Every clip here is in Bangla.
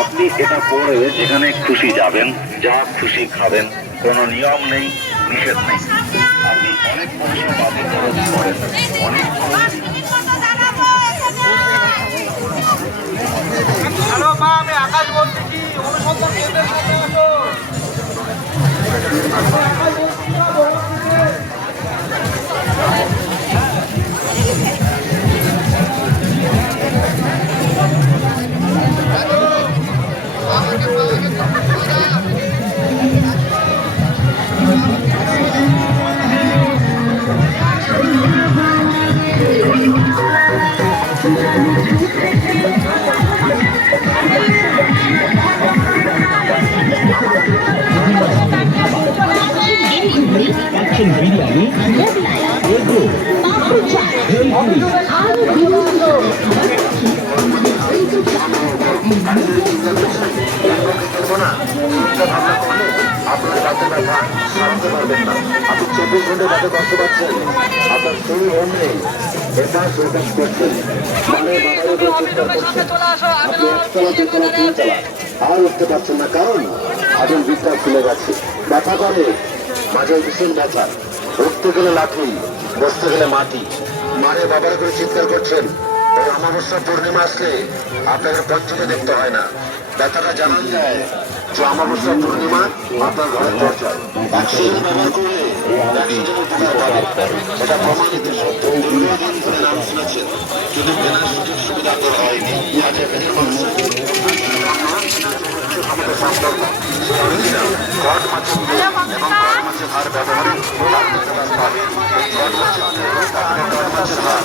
আপনি এটা পরে যেখানে খুশি যাবেন, যা খুশি খাবেন, কোনো নিয়ম নেই, নিষেধ নেই। আপনি অনেক পয়সা বাদে খরচ করেন, অনেক হ্যালো মা, আমি আকাশ বলছি, কি অনুসন্ধান কেন্দ্রের সামনে আসো। বিরিয়ানি এগো পাপড়ি চাট আরো বিভিন্ন আপনার কাছে ব্যথা সারতে পারবেন না। আপনি 24 ঘন্টা কাছে কষ্ট পাচ্ছেন, আপনার শরীর অন্যে এটা সেটা করছেন, মানে আপনি একতলা দুতলা তিনতলা আর উঠতে পারছেন না, কারণ আজল বিদ্যা খুলে গেছে। ব্যথা করে, মাঝে ভীষণ ব্যথা, উঠতে গেলে লাঠি, বসতে গেলে মাটি, মারে বাবার করে চিৎকার করছেন। ওই অমাবস্যা পূর্ণিমা আসলে আপনাদের পঞ্চমে দেখতে হয় না, ব্যথাটা জানান যায় যে অমাবস্যা পূর্ণিমা আপনার ঘরের দরজায়। অক্সিজেন ব্যবহার করলে উপকার পাবে, এটা প্রমাণিত সত্য। দীর্ঘদিন ধরে নাম শুনেছেন, কিন্তু কেনার সুযোগ সুবিধা তো হয়নি। আমাদের সম্পর্ক ঘট মাছের এবং ঘট মাছের হার ব্যবহারে পাবে। ঘট মাছের হার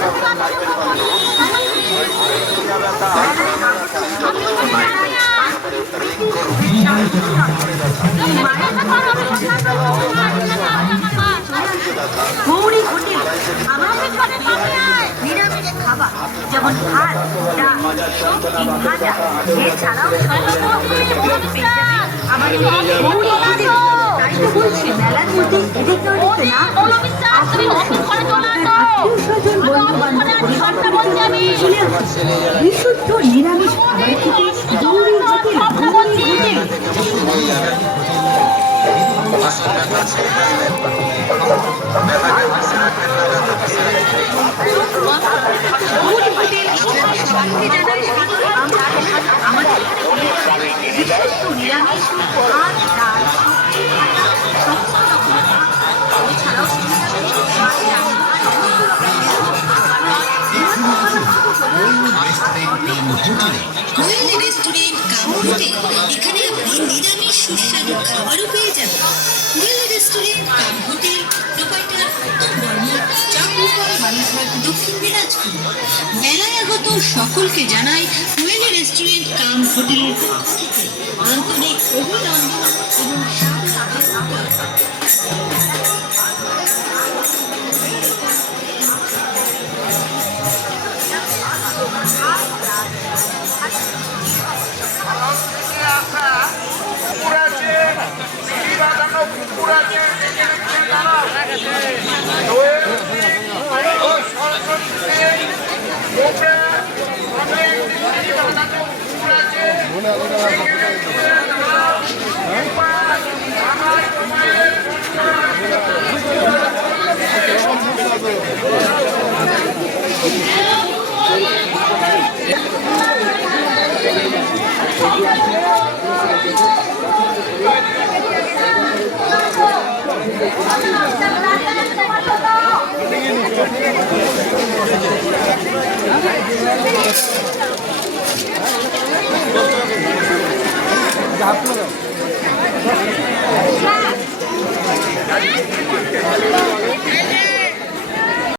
গৌরী হোটেল আমাদের ঘরে নিরামিষ খাবার যেমন ভাত, ডাল, সবজি ভাজা, এছাড়াও আমাদের গৌরী হোটেল। তাই তো বলছি মেলার মধ্যে এদিক ওদিকে না আত্মীয়-স্বজন বন্ধু-বান্ধব চলে আসে বিশুদ্ধ নিরামিষ খাবার খেতে গৌরী হোটেল। নিরামিষ ভাত, ডাল, সমস্ত রকমের এছাড়াও এখানে আপনি নিরামিষ সুস্বাদু খাবারও পেয়ে যাবেন। কোয়েল রেস্টুরেন্ট কাম হোটেল, প্রোপাইটার উত্তম বর্মন, চাকুরপাড়, বালিঘাট, দক্ষিণ দিনাজপুর। মেলায় আগত সকলকে জানাই কোয়েল রেস্টুরেন্ট কাম হোটেলের পক্ষ থেকে আন্তরিক অভিনন্দন এবং আপনারা